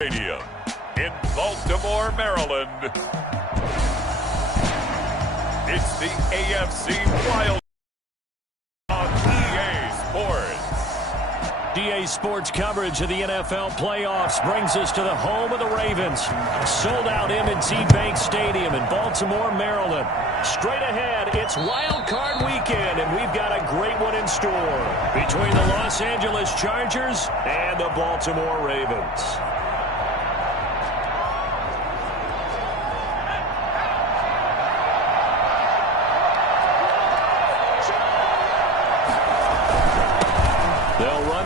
Stadium in Baltimore, Maryland. It's the AFC Wild on EA Sports. EA Sports coverage of the NFL playoffs brings us to the home of the Ravens. Sold out M&T Bank Stadium in Baltimore, Maryland. Straight ahead, it's Wild Card Weekend, and we've got a great one in store between the Los Angeles Chargers and the Baltimore Ravens.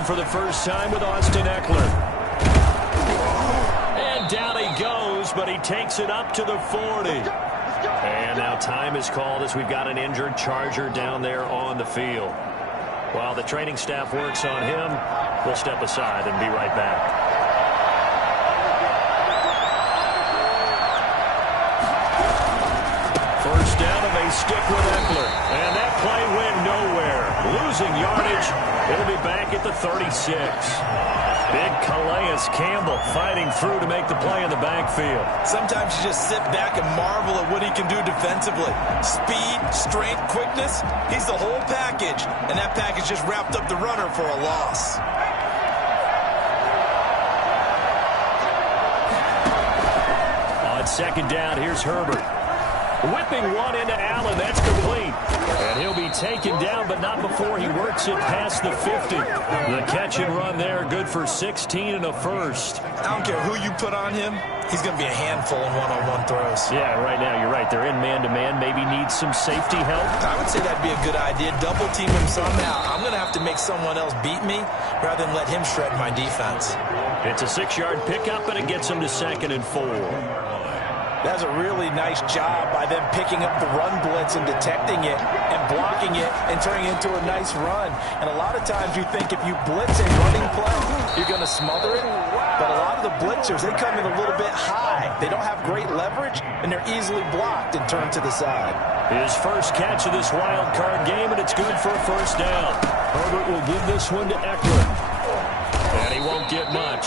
For the first time with Austin Eckler. And down he goes, but he takes it up to the 40. And now time is called as we've got an injured Charger down there on the field. While the training staff works on him, we'll step aside and be right back. First down, and they stick with Eckler. And that play went nowhere. Losing yardage. It'll be back at the 36. Big Calais Campbell fighting through to make the play in the backfield. Sometimes you just sit back and marvel at what he can do defensively. Speed, strength, quickness. He's the whole package. And that package just wrapped up the runner for a loss. On second down, here's Herbert. Whipping one into Allen. That's complete. And he'll be taken down, but not before he works it past the 50. The catch and run there, good for 16 and a first. I don't care who you put on him. He's going to be a handful in one-on-one throws. Yeah, right now, you're right. They're in man-to-man. Maybe needs some safety help. I would say that'd be a good idea. Double team him somehow. I'm going to have to make someone else beat me rather than let him shred my defense. It's a 6-yard pickup, and it gets him to 2nd and 4. That's a really nice job by them picking up the run blitz and detecting it and blocking it and turning it into a nice run. And a lot of times you think if you blitz a running play, you're going to smother it. But a lot of the blitzers, they come in a little bit high. They don't have great leverage, and they're easily blocked and turned to the side. His first catch of this wild card game, and it's good for a first down. Herbert will give this one to Eckler. And he won't get much.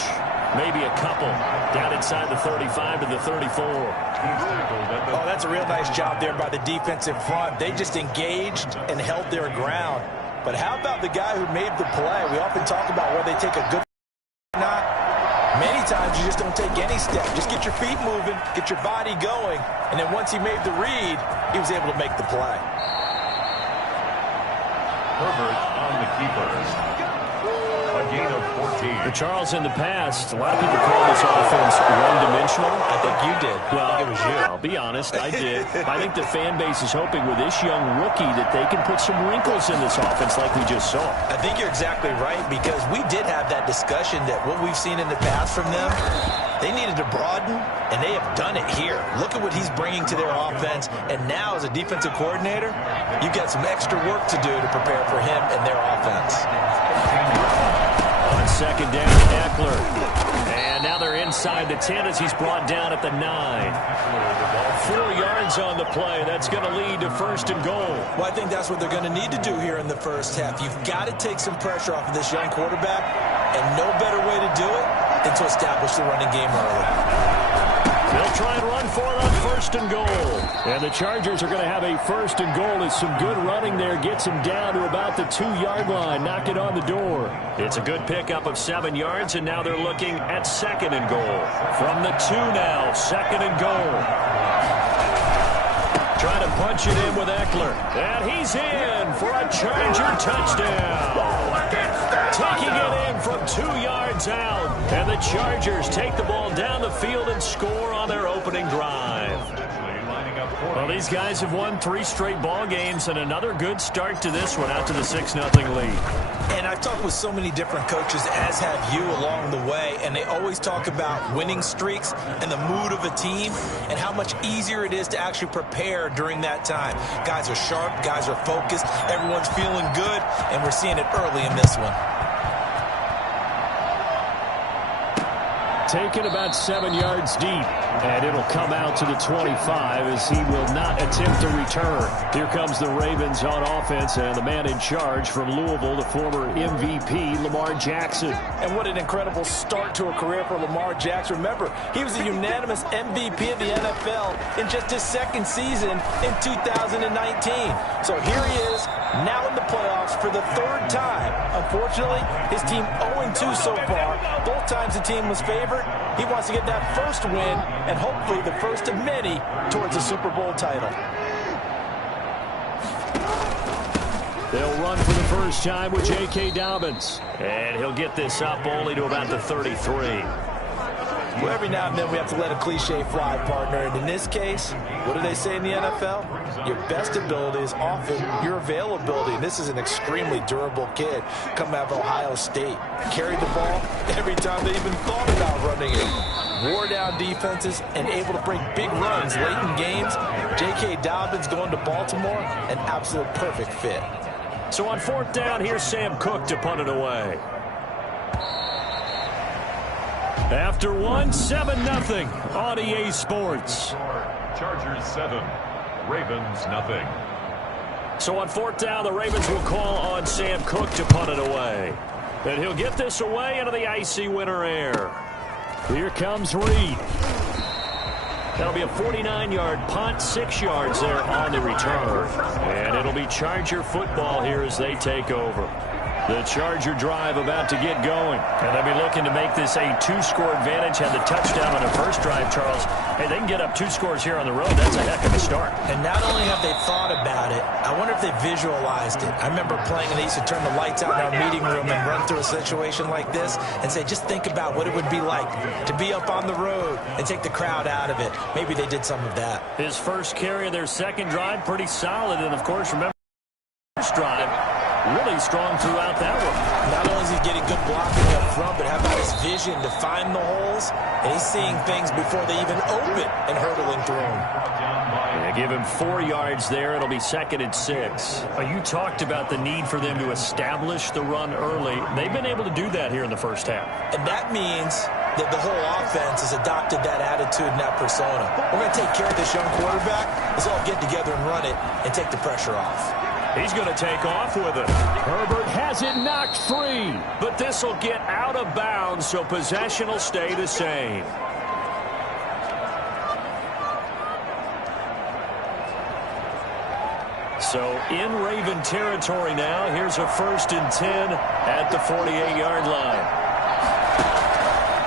Maybe a couple. Down inside the 35 to the 34. Oh, that's a real nice job there by the defensive front. They just engaged and held their ground. But how about the guy who made the play? We often talk about where they take a good or not. Many times you just don't take any step. Just get your feet moving, get your body going. And then once he made the read, he was able to make the play. Herbert on the keeper. A gain of 14. The Charles in the past, a lot of people call this offense one-dimensional. I think you did. Well, I think it was you. I'll be honest, I did. I think the fan base is hoping with this young rookie that they can put some wrinkles in this offense like we just saw. I think you're exactly right, because we did have that discussion that what we've seen in the past from them, they needed to broaden, and they have done it here. Look at what he's bringing to their offense, and now as a defensive coordinator, you've got some extra work to do to prepare for him and their offense. On second down, Eckler. And now they're inside the 10 as he's brought down at the 9. 4 yards on the play. That's going to lead to 1st and goal. Well, I think that's what they're going to need to do here in the first half. You've got to take some pressure off of this young quarterback, and no better way to do it than to establish the running game early. They'll try and run for it on 1st and goal. And the Chargers are going to have a 1st and goal as some good running there gets him down to about the 2-yard line. Knock it on the door. It's a good pickup of 7 yards, and now they're looking at 2nd and goal. From the 2 now, 2nd and goal. Trying to punch it in with Eckler. And he's in for a Charger touchdown. Taking it in from 2 yards out. And the Chargers take the ball down the field and score on their opening drive. Well, these guys have won 3 straight ball games, and another good start to this one out to the 6-0 lead. And I've talked with so many different coaches, as have you, along the way, and they always talk about winning streaks and the mood of a team and how much easier it is to actually prepare during that time. Guys are sharp, guys are focused, everyone's feeling good, and we're seeing it early in this one. Taken about 7 yards deep, and it'll come out to the 25 as he will not attempt to return. Here comes the Ravens on offense, and the man in charge from Louisville, the former MVP, Lamar Jackson. And what an incredible start to a career for Lamar Jackson. Remember, he was a unanimous MVP of the NFL in just his second season in 2019. So here he is, now in the playoffs for the third time. Unfortunately, his team 0-2 so far. Both times the team was favored. He wants to get that first win and hopefully the first of many towards a Super Bowl title. They'll run for the first time with J.K. Dobbins. And he'll get this up only to about the 33. Well, every now and then we have to let a cliche fly, partner. And in this case, what do they say in the NFL? Your best ability is often your availability. And this is an extremely durable kid coming out of Ohio State. Carried the ball every time they even thought about running it. Wore down defenses and able to break big runs late in games. J.K. Dobbins going to Baltimore, an absolute perfect fit. So on fourth down, here's Sam Cook to punt it away. After one, 7-0 on EA Sports. Chargers 7, Ravens nothing. So on fourth down, the Ravens will call on Sam Cook to punt it away. And he'll get this away into the icy winter air. Here comes Reed. That'll be a 49-yard punt, 6 yards there on the return. And it'll be Charger football here as they take over. The Charger drive about to get going. And they'll be looking to make this a 2-score advantage. Had the touchdown on the first drive, Charles. Hey, they can get up 2 scores here on the road. That's a heck of a start. And not only have they thought about it, I wonder if they visualized it. I remember playing and they used to turn the lights out in our meeting room and run through a situation like this and say, just think about what it would be like to be up on the road and take the crowd out of it. Maybe they did some of that. His first carry of their second drive, pretty solid. And, of course, remember, first drive, really strong throughout that one. Not only is he getting good blocking up front, but how about his vision to find the holes? And he's seeing things before they even open and hurdling through them. They give him 4 yards there. It'll be 2nd and 6. You talked about the need for them to establish the run early. They've been able to do that here in the first half. And that means that the whole offense has adopted that attitude and that persona. We're going to take care of this young quarterback. Let's all get together and run it and take the pressure off. He's going to take off with it. Herbert has it knocked free. But this will get out of bounds, so possession will stay the same. So in Raven territory now. Here's a 1st and 10 at the 48-yard line.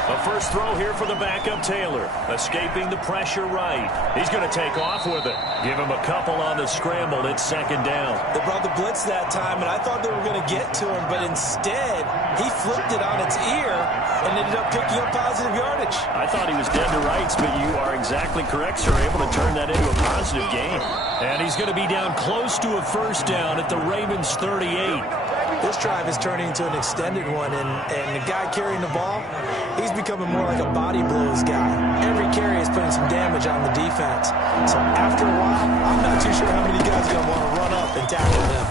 A first throw here for the backup Taylor. Escaping the pressure right. He's going to take off with it. Give him a couple on the scramble. It's 2nd down. They brought the blitz that time, and I thought they were going to get to him, but instead, he flipped it on its ear and ended up picking up positive yardage. I thought he was dead to rights, but you are exactly correct, sir. Able to turn that into a positive gain. And he's going to be down close to a first down at the Ravens 38. This drive is turning into an extended one, and the guy carrying the ball, he's becoming more like a body blows guy. Every carry is putting some damage on the defense. So after a while, I'm not too sure how many guys are going to want to run up and tackle him.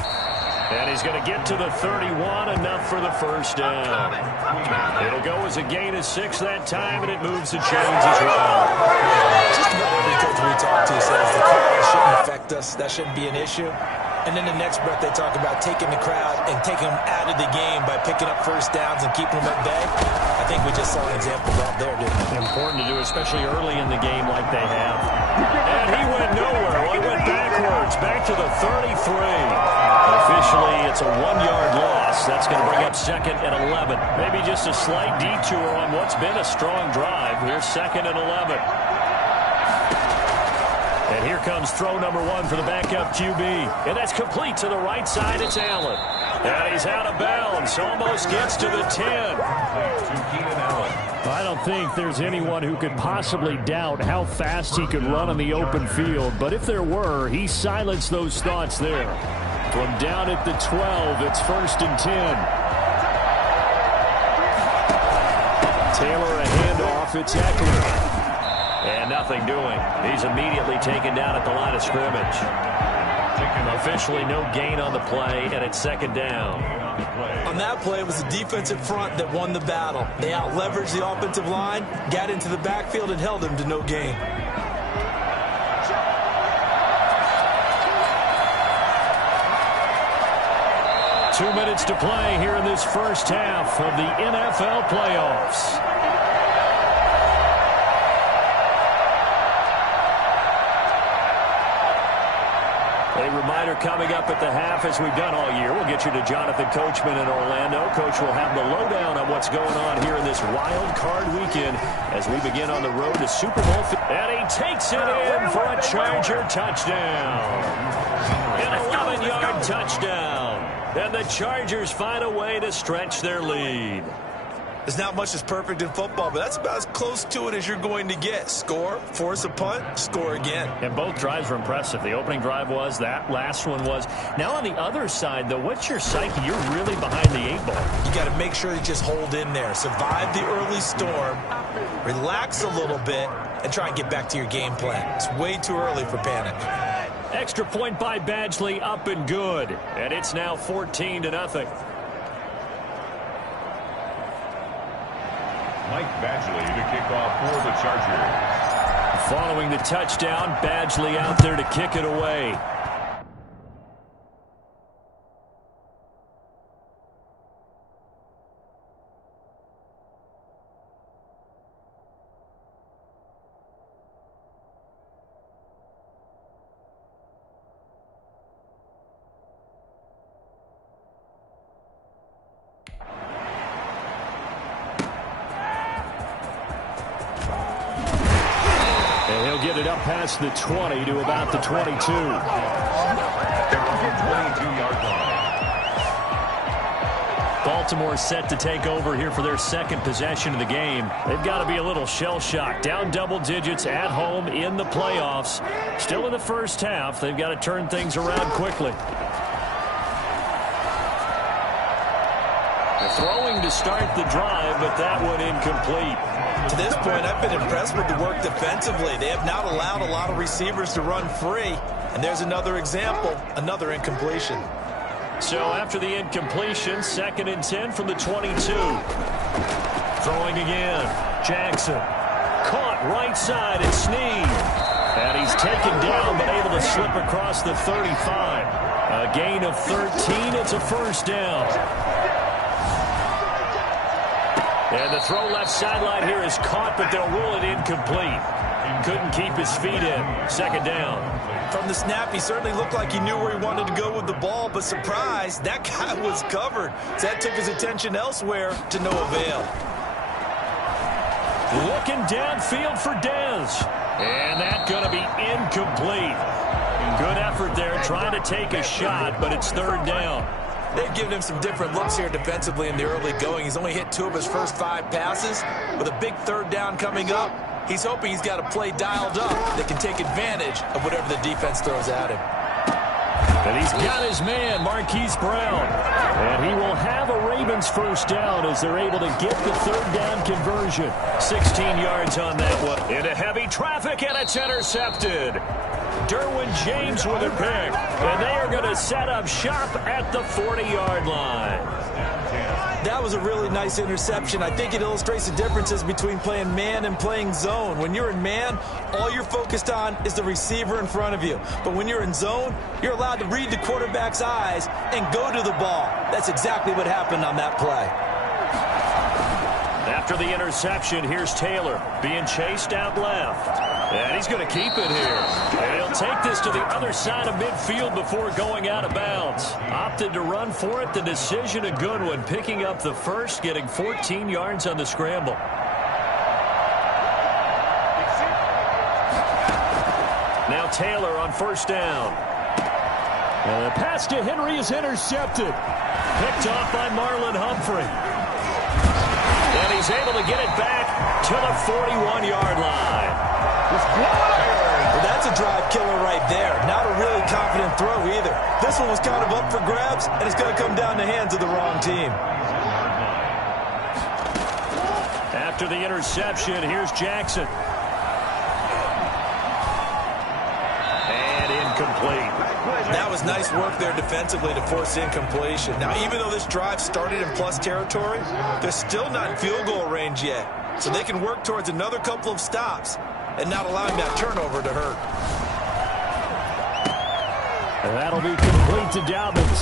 And he's going to get to the 31, enough for the first down. It'll go as a gain of 6 that time, and it moves the chains as well. Just about every coach we talk to says the crowd shouldn't affect us. That shouldn't be an issue. And then the next breath they talk about taking the crowd and taking them out of the game by picking up first downs and keeping them at bay. I think we just saw an example out there, didn't we? Important to do, especially early in the game like they have. And he went nowhere. Well, he went backwards, back to the 33. Officially, it's a 1-yard loss. That's going to bring up 2nd and 11. Maybe just a slight detour on what's been a strong drive. Here's 2nd and 11. And here comes throw number 1 for the backup QB. And that's complete to the right side. It's Allen. And he's out of bounds. Almost gets to the 10. I don't think there's anyone who could possibly doubt how fast he could run on the open field. But if there were, he silenced those thoughts there. From down at the 12, it's 1st and 10. Taylor a handoff. It's Eckler. And nothing doing. He's immediately taken down at the line of scrimmage. Officially no gain on the play, and it's second down. On that play, it was the defensive front that won the battle. They out-leveraged the offensive line, got into the backfield, and held him to no gain. Two minutes to play here in this first half of the NFL playoffs. A reminder coming up at the half, as we've done all year. We'll get you to Jonathan Coachman in Orlando. Coach will have the lowdown on what's going on here in this wild card weekend as we begin on the road to Super Bowl. And he takes it in for a Charger touchdown. An 11-yard touchdown. And the Chargers find a way to stretch their lead. There's not much that's perfect in football, but that's about as close to it as you're going to get. Score, force a punt, score again. And both drives were impressive. The opening drive was, that last one was. Now on the other side, though, what's your psyche? You're really behind the 8 ball. You got to make sure you just hold in there. Survive the early storm, relax a little bit, and try and get back to your game plan. It's way too early for panic. Extra point by Badgley, up and good. And it's now 14-0. Mike Badgley to kick off for the Chargers. Following the touchdown, Badgley out there to kick it away. Get it up past the 20 to about the 22. They're on the 22-yard line. Baltimore set to take over here for their second possession of the game. They've got to be a little shell-shocked. Down double digits at home in the playoffs. Still in the first half. They've got to turn things around quickly. Throwing to start the drive, but that one incomplete. To this point, I've been impressed with the work defensively. They have not allowed a lot of receivers to run free. And there's another example, another incompletion. So after the incompletion, 2nd and 10 from the 22. Throwing again. Jackson. Caught right side and Snead. And he's taken down but able to slip across the 35. A gain of 13. It's a first down. And the throw left sideline here is caught, but they'll rule it incomplete. Couldn't keep his feet in. Second down. From the snap, he certainly looked like he knew where he wanted to go with the ball, but surprise, that guy was covered. So that took his attention elsewhere to no avail. Looking downfield for Dez. And that's going to be incomplete. Good effort there trying to take a shot, but it's third down. They've given him some different looks here defensively in the early going. He's only hit 2 of his first 5 passes. With a big third down coming up, he's hoping he's got a play dialed up that can take advantage of whatever the defense throws at him. And he's got his man, Marquise Brown. And he will have a Ravens first down as they're able to get the third down conversion. 16 yards on that one. Into heavy traffic, and it's intercepted. Derwin James with a pick. And they are going to set up shop at the 40-yard line. That was a really nice interception. I think it illustrates the differences between playing man and playing zone. When you're in man, all you're focused on is the receiver in front of you. But when you're in zone, you're allowed to read the quarterback's eyes and go to the ball. That's exactly what happened on that play. After the interception, here's Taylor being chased out left. And he's going to keep it here. And he'll take this to the other side of midfield before going out of bounds. Opted to run for it. The decision a good one. Picking up the first, getting 14 yards on the scramble. Now Taylor on first down. And the pass to Henry is intercepted. Picked off by Marlon Humphrey. And he's able to get it back to the 41-yard line. Well, that's a drive killer right there. Not a really confident throw either. This one was kind of up for grabs, and it's going to come down the hands of the wrong team. After the interception, here's Jackson. And incomplete. That was nice work there defensively to force incompletion. Now, even though this drive started in plus territory, they're still not in field goal range yet. So they can work towards another couple of stops and not allowing that turnover to hurt. And that'll be complete to Dobbins.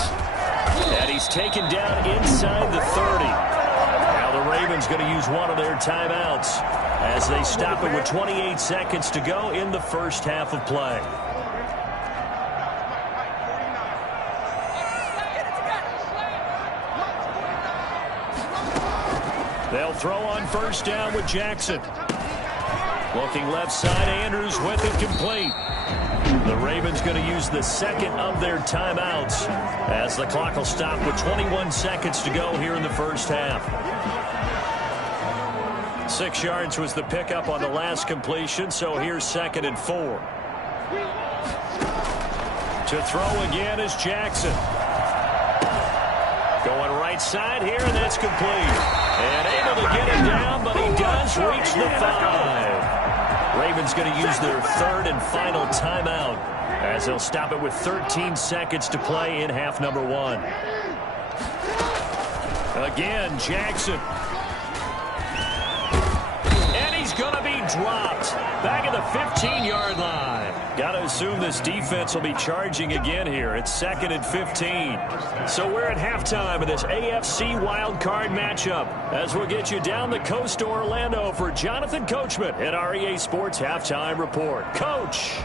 And he's taken down inside the 30. Now the Ravens going to use one of their timeouts as they stop it with 28 seconds to go in the first half of play. They'll throw on first down with Jackson. Looking left side, Andrews with it complete. The Ravens going to use the second of their timeouts as the clock will stop with 21 seconds to go here in the first half. 6 yards was the pickup on the last completion, so here's 2nd and 4. To throw again is Jackson. Going right side here, and that's complete. And able to get it down, but he does reach the 5. Ravens going to use their 3rd and final timeout as they'll stop it with 13 seconds to play in half number 1. Again, Jackson. And he's going to be dropped back at the 15-yard line. Got to assume this defense will be charging again here. It's 2nd and 15. So we're at halftime of this AFC wildcard matchup as we'll get you down the coast to Orlando for Jonathan Coachman at our EA Sports Halftime Report. Coach.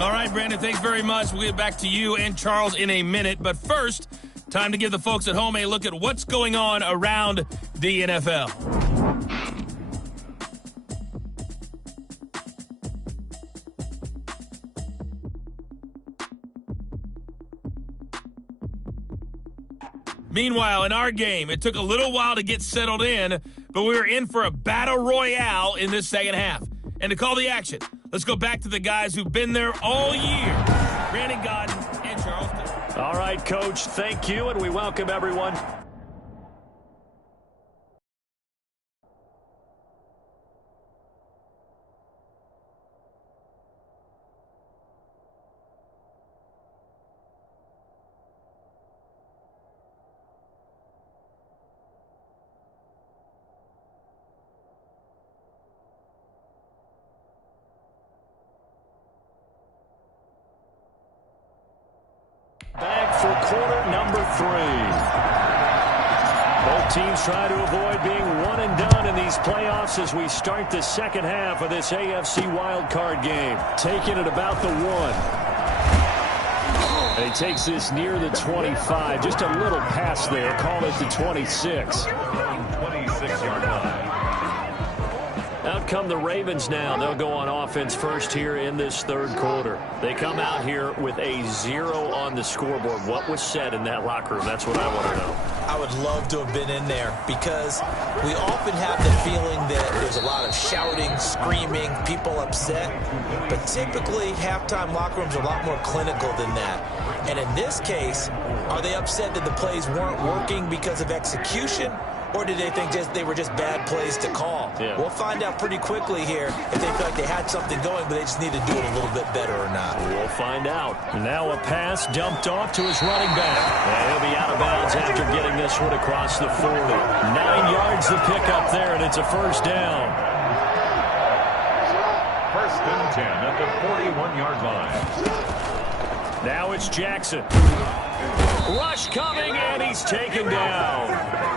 All right, Brandon, thanks very much. We'll get back to you and Charles in a minute. But first, time to give the folks at home a look at what's going on around the NFL. Meanwhile, in our game, it took a little while to get settled in, but we were in for a battle royale in this second half. And to call the action, let's go back to the guys who've been there all year. Brandon Godden and Charles. All right, Coach, thank you, and we welcome everyone. Back for quarter number 3. Both teams try to avoid being one and done in these playoffs as we start the second half of this AFC wildcard game. Taking it about the 1. And he takes this near the 25. Just a little pass there. Call it the 26. 26-yard line. Out come the Ravens now. They'll go on offense first here in this third quarter. They come out here with a 0 on the scoreboard. What was said in that locker room? That's what I want to know. I would love to have been in there because we often have the feeling that there's a lot of shouting, screaming, people upset. But typically, halftime locker rooms are a lot more clinical than that. And in this case, are they upset that the plays weren't working because of execution? Or did they think they were just bad plays to call? Yeah. We'll find out pretty quickly here if they feel like they had something going, but they just need to do it a little bit better or not. We'll find out. Now a pass dumped off to his running back. And he'll be out of bounds after getting this one across the 40. 9 yards to pick up there, and it's a first down. 1st and 10 at the 41-yard line. Now it's Jackson. Rush coming, and he's taken down.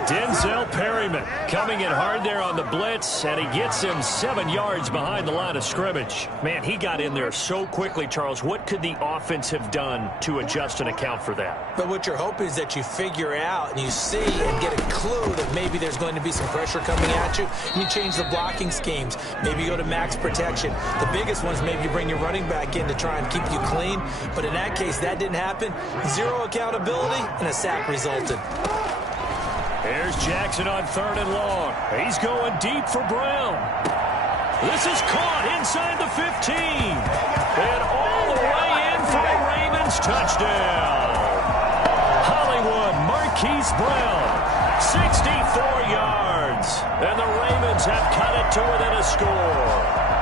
Denzel Perryman coming in hard there on the blitz, and he gets him 7 yards behind the line of scrimmage. Man, he got in there so quickly, Charles. What could the offense have done to adjust and account for that? But what you're hoping is that you figure out and you see and get a clue that maybe there's going to be some pressure coming at you. You change the blocking schemes. Maybe you go to max protection. The biggest one is maybe you bring your running back in to try and keep you clean. But in that case, that didn't happen. 0 accountability, and a sack resulted. Here's Jackson on 3rd and long. He's going deep for Brown. This is caught inside the 15. And all the way in for a Ravens touchdown. Hollywood Marquise Brown, 64 yards. And the Ravens have cut it to within a score.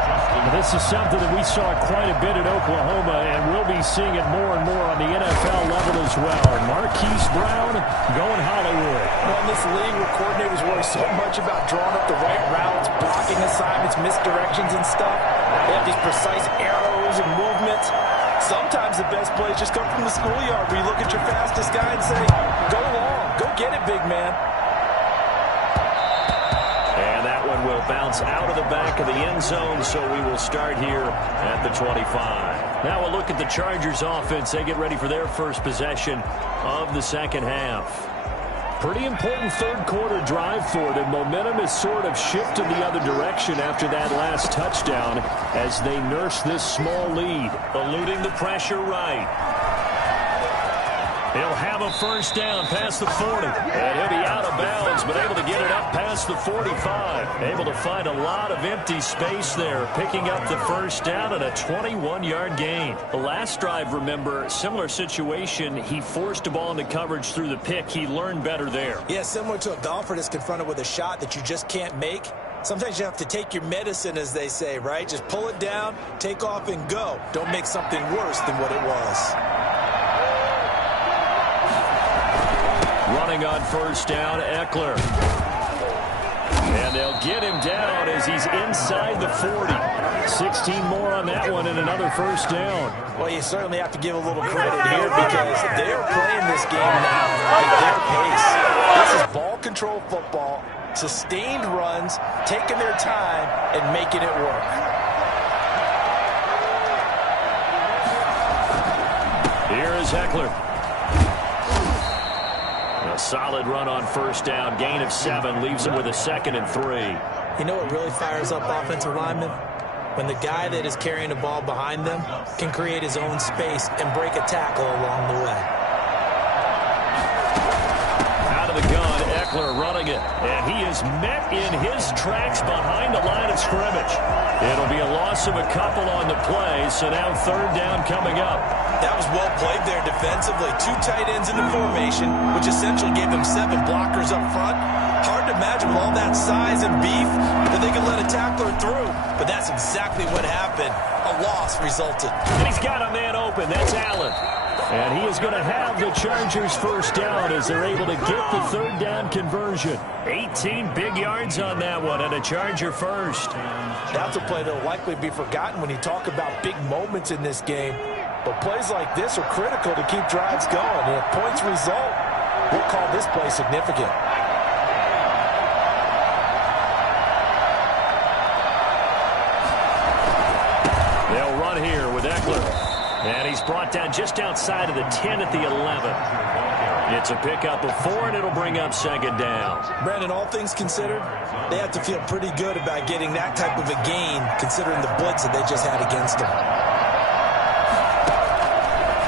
Just This is something that we saw quite a bit at Oklahoma, and we'll be seeing it more and more on the NFL level as well. Marquise Brown going Hollywood. Well, in this league where coordinators worry so much about drawing up the right routes, blocking assignments, misdirections and stuff, they have these precise arrows and movements. Sometimes the best plays just come from the schoolyard where you look at your fastest guy and say, go long, go get it, big man. And that one will bounce out of the back of the end zone, so we will start here at the 25. Now we'll look at the Chargers offense. They get ready for their first possession of the second half. Pretty important third quarter drive for them. Momentum has sort of shifted the other direction after that last touchdown as they nurse this small lead. Eluding the pressure right. He'll have a first down past the 40. And he'll be out of bounds, but able to get it up past the 45. Able to find a lot of empty space there, picking up the first down and a 21-yard gain. The last drive, remember, similar situation. He forced a ball into coverage through the pick. He learned better there. Yeah, similar to a golfer that's confronted with a shot that you just can't make. Sometimes you have to take your medicine, as they say, right? Just pull it down, take off, and go. Don't make something worse than what it was. Running on first down, Eckler. And they'll get him down as he's inside the 40. 16 more on that one and another first down. Well, you certainly have to give a little credit here because they're playing this game now at their pace. This is ball control football, sustained runs, taking their time, and making it work. Here is Eckler. A solid run on first down. Gain of 7 leaves him with a 2nd and 3. You know what really fires up offensive linemen? When the guy that is carrying the ball behind them can create his own space and break a tackle along the way. Out of the gun, Eckler running it. And he is met in his tracks behind the line of scrimmage. It'll be a loss of a couple on the play, so now third down coming up. That was well played there defensively. 2 tight ends in the formation, which essentially gave them 7 blockers up front. Hard to imagine with all that size and beef that they could let a tackler through. But that's exactly what happened. A loss resulted. And he's got a man open. That's Allen. And he is going to have the Chargers first down as they're able to get the third down conversion. 18 big yards on that one and a Charger first. That's a play that will likely be forgotten when you talk about big moments in this game. But plays like this are critical to keep drives going. And if points result, we'll call this play significant. They'll run here with Eckler. And he's brought down just outside of the 10 at the 11. It's a pickup of 4, and it'll bring up 2nd down. Brandon, all things considered, they have to feel pretty good about getting that type of a gain considering the blitz that they just had against them.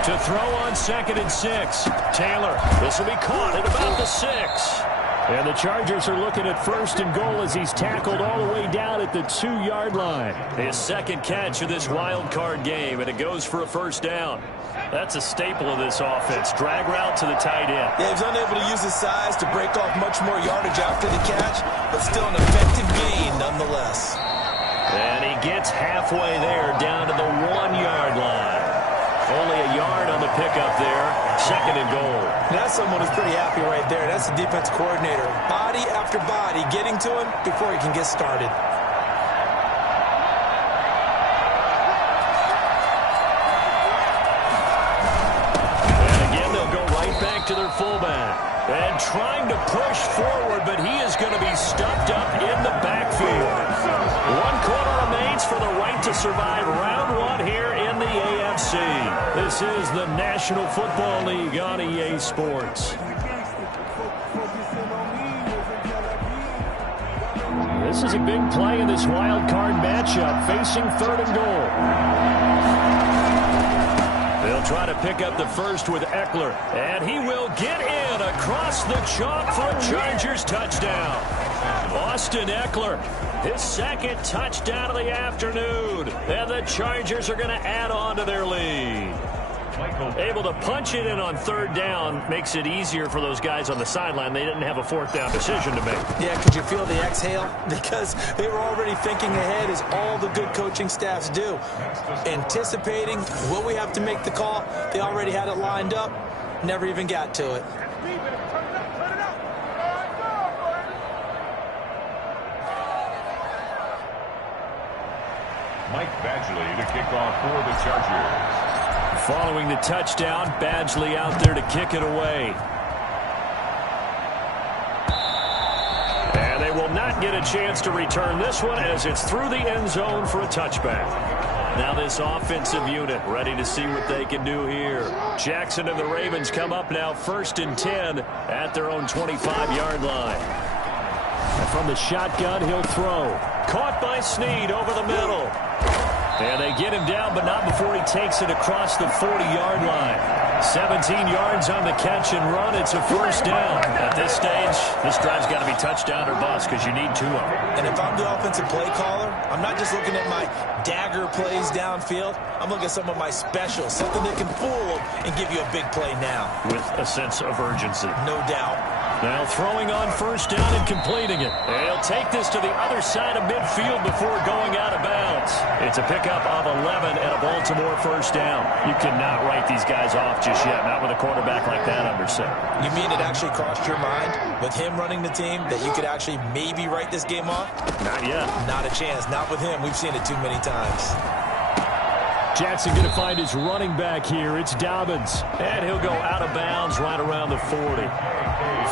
To throw on 2nd and 6. Taylor, this will be caught at about the 6. And the Chargers are looking at 1st and goal as he's tackled all the way down at the 2-yard line. His 2nd catch of this wild card game, and it goes for a first down. That's a staple of this offense. Drag route to the tight end. Yeah, he's unable to use his size to break off much more yardage after the catch, but still an effective gain nonetheless. And he gets halfway there down to the 1-yard line. Only a yard on the pickup there. 2nd and goal. That's someone who's pretty happy right there. That's the defense coordinator. Body after body getting to him before he can get started. And again, they'll go right back to their fullback. And trying to push forward, but he is going to be stuffed up in the backfield. 1 quarter remains for the right to survive round 1 here in the AFC. This is the National Football League on EA Sports. This is a big play in this wild card matchup, facing 3rd and goal. They'll try to pick up the first with Eckler, and he will get in across the chalk for a Chargers touchdown. Austin Eckler, his 2nd touchdown of the afternoon, and the Chargers are going to add on to their lead. Able to punch it in on third down makes it easier for those guys on the sideline. They didn't have a fourth down decision to make. Yeah, could you feel the exhale? Because they were already thinking ahead, as all the good coaching staffs do. Anticipating, will we have to make the call? They already had it lined up. Never even got to it. Mike Badgley to kick off for the Chargers. Following the touchdown, Badgley out there to kick it away. And they will not get a chance to return this one as it's through the end zone for a touchback. Now this offensive unit ready to see what they can do here. Jackson and the Ravens come up now 1st and 10 at their own 25-yard line. And from the shotgun, he'll throw. Caught by Snead over the middle. And they get him down, but not before he takes it across the 40-yard line. 17 yards on the catch and run. It's a first down. At this stage, this drive's got to be touchdown or bust because you need 2 of them. And if I'm the offensive play caller, I'm not just looking at my dagger plays downfield. I'm looking at some of my specials, something that can fool them and give you a big play now. With a sense of urgency. No doubt. Now throwing on first down and completing it. And he'll take this to the other side of midfield before going out of bounds. It's a pickup of 11 and a Baltimore first down. You cannot write these guys off just yet, not with a quarterback like that under center. You mean it actually crossed your mind with him running the team that you could actually maybe write this game off? Not yet. Not a chance. Not with him. We've seen it too many times. Jackson going to find his running back here. It's Dobbins. And he'll go out of bounds right around the 40.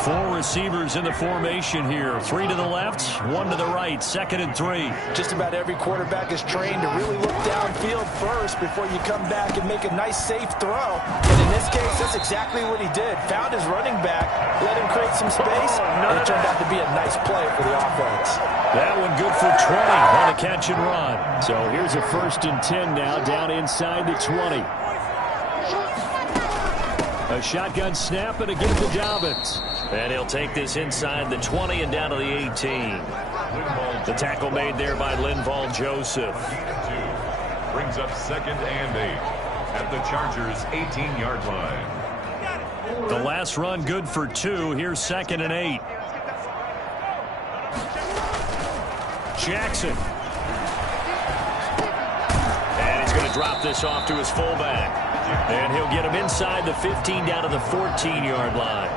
4 receivers in the formation here. 3 to the left, 1 to the right. 2nd and 3. Just about every quarterback is trained to really look downfield first before you come back and make a nice, safe throw. And in this case, that's exactly what he did. Found his running back, let him create some space, and it turned out to be a nice play for the offense. That one good for 20 on a catch and run. So here's a 1st and 10 now, down inside the 20. A shotgun snap and a give to Dobbins. And he'll take this inside the 20 and down to the 18. The tackle made there by Linval Joseph. Brings up 2nd and 8 at the Chargers' 18-yard line. The last run good for 2. Here's 2nd and 8. Jackson. And he's going to drop this off to his fullback. And he'll get him inside the 15 down to the 14-yard line.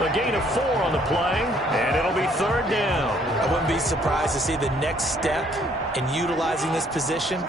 A gain of 4 on the play, and it'll be 3rd down. I wouldn't be surprised to see the next step in utilizing this position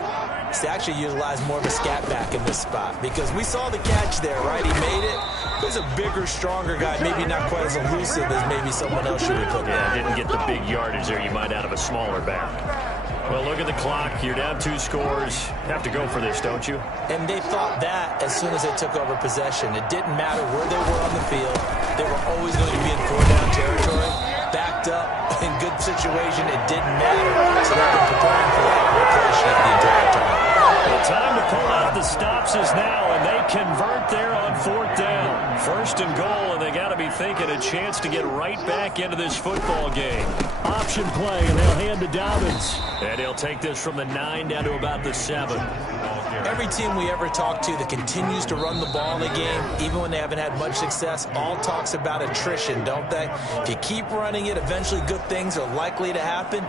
is to actually utilize more of a scat back in this spot, because we saw the catch there, right? He made it. He's a bigger, stronger guy, maybe not quite as elusive as maybe someone else should have put there. Didn't get the big yardage there you might out of a smaller back. Well, look at the clock. You're down 2 scores. Have to go for this, don't you? And they thought that as soon as they took over possession. It didn't matter where they were on the field. They were always going to be in 4-down territory, backed up, in good situation. It didn't matter. So they've been preparing for that rotation the entire time. The time to pull out the stops is now, and they convert there on 4th down. 1st and goal, and they got to be thinking a chance to get right back into this football game. Option play, and they'll hand to Dobbins. And he'll take this from the 9 down to about the 7. Every team we ever talk to that continues to run the ball in a game, even when they haven't had much success, all talks about attrition, don't they? If you keep running it, eventually good things are likely to happen.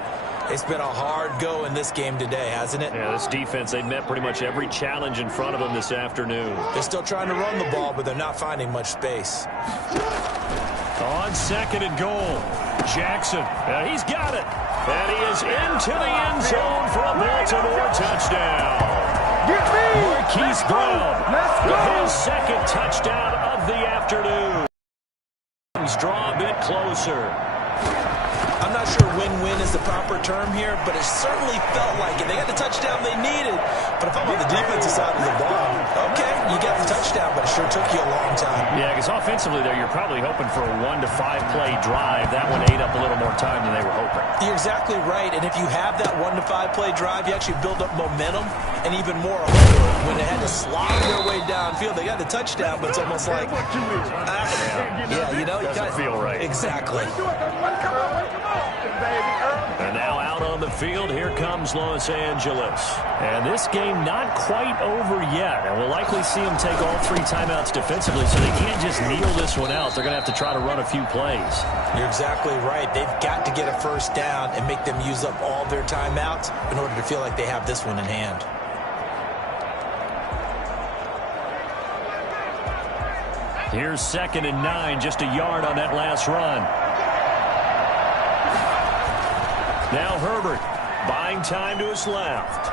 It's been a hard go in this game today, hasn't it? Yeah, this defense, they've met pretty much every challenge in front of them this afternoon. They're still trying to run the ball, but they're not finding much space. On 2nd and goal, Jackson. He's got it. And he is into the end zone for a Baltimore touchdown. Marquise Brown with his 2nd touchdown of the afternoon. Things draw a bit closer. I'm not sure win-win is the proper term here, but it certainly felt like it. They got the touchdown they needed, but if I'm on the defensive side of the ball, okay, you got the touchdown, but it sure took you a long time. Yeah, because offensively there, you're probably hoping for a 1 to 5 play drive. That one ate up a little more time than they were hoping. You're exactly right, and if you have that 1 to 5 play drive, you actually build up momentum and even more hope. When they had to slog their way downfield, they got the touchdown, but it's almost like, yeah, you know, doesn't feel right. Exactly. And now out on the the field. Here comes Los Angeles. And this game not quite over yet. And we'll likely see them take all 3 timeouts defensively, so they can't just kneel this one out. They're going to have to try to run a few plays. You're exactly right. They've got to get a first down and make them use up all their timeouts in order to feel like they have this one in hand. Here's 2nd and 9, just a yard on that last run. Now Herbert, buying time to his left.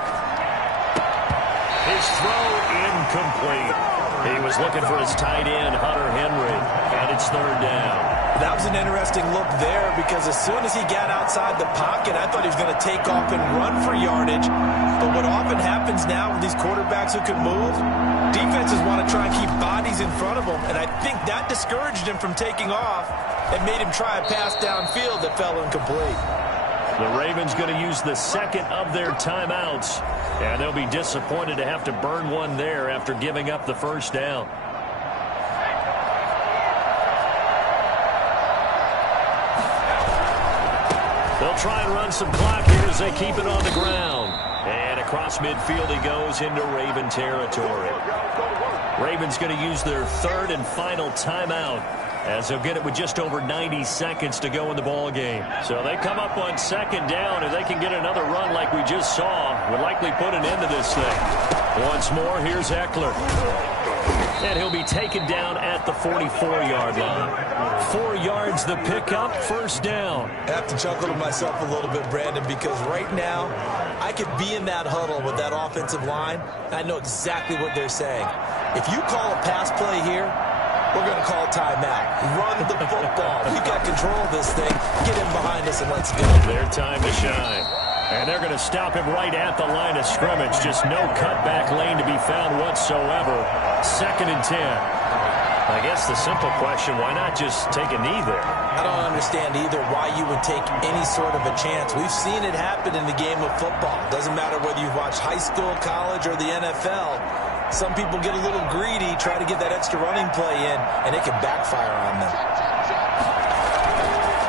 His throw incomplete. He was looking for his tight end, Hunter Henry, and it's 3rd down. That was an interesting look there because as soon as he got outside the pocket, I thought he was going to take off and run for yardage. But what often happens now with these quarterbacks who can move, defenses want to try and keep bodies in front of them, and I think that discouraged him from taking off and made him try a pass downfield that fell incomplete. The Ravens going to use the 2nd of their timeouts, and they'll be disappointed to have to burn one there after giving up the first down. They'll try and run some clock here as they keep it on the ground. And across midfield he goes into Raven territory. Ravens going to use their 3rd and final timeout, as they'll get it with just over 90 seconds to go in the ball game. So they come up on 2nd down, and they can get another run like we just saw. Would likely put an end to this thing. Once more, here's Eckler. And he'll be taken down at the 44-yard line. 4 yards the pickup, first down. I have to chuckle to myself a little bit, Brandon, because right now I could be in that huddle with that offensive line. I know exactly what they're saying. If you call a pass play here, we're going to call timeout. Run the football. We've got control of this thing. Get in behind us and let's go. Their time to shine. And they're going to stop him right at the line of scrimmage. Just no cutback lane to be found whatsoever. 2nd and 10. I guess the simple question, why not just take a knee there? I don't understand either why you would take any sort of a chance. We've seen it happen in the game of football. Doesn't matter whether you've watched high school, college, or the NFL. Some people get a little greedy, try to get that extra running play in, and it can backfire on them.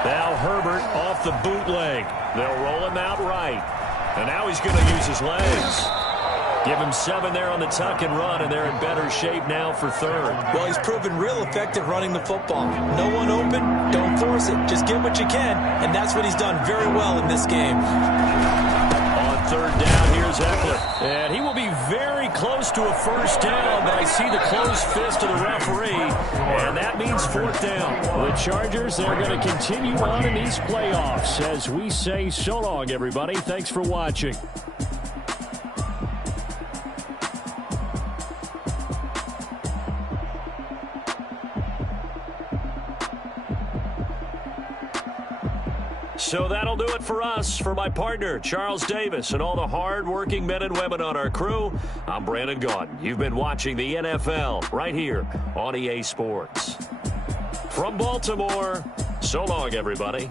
Now Herbert off the bootleg. They'll roll him out right. And now he's going to use his legs. Give him 7 there on the tuck and run, and they're in better shape now for 3rd. Well, he's proven real effective running the football. No one open, don't force it. Just get what you can, and that's what he's done very well in this game. On 3rd down, here's Eckler. And he will be very close to a first down, but I see the closed fist of the referee, and that means 4th down. The Chargers, they're going to continue on in these playoffs as we say so long, everybody. Thanks for watching. So that'll do it for us. For my partner, Charles Davis, and all the hard-working men and women on our crew, I'm Brandon Gaudin. You've been watching the NFL right here on EA Sports. From Baltimore, so long, everybody.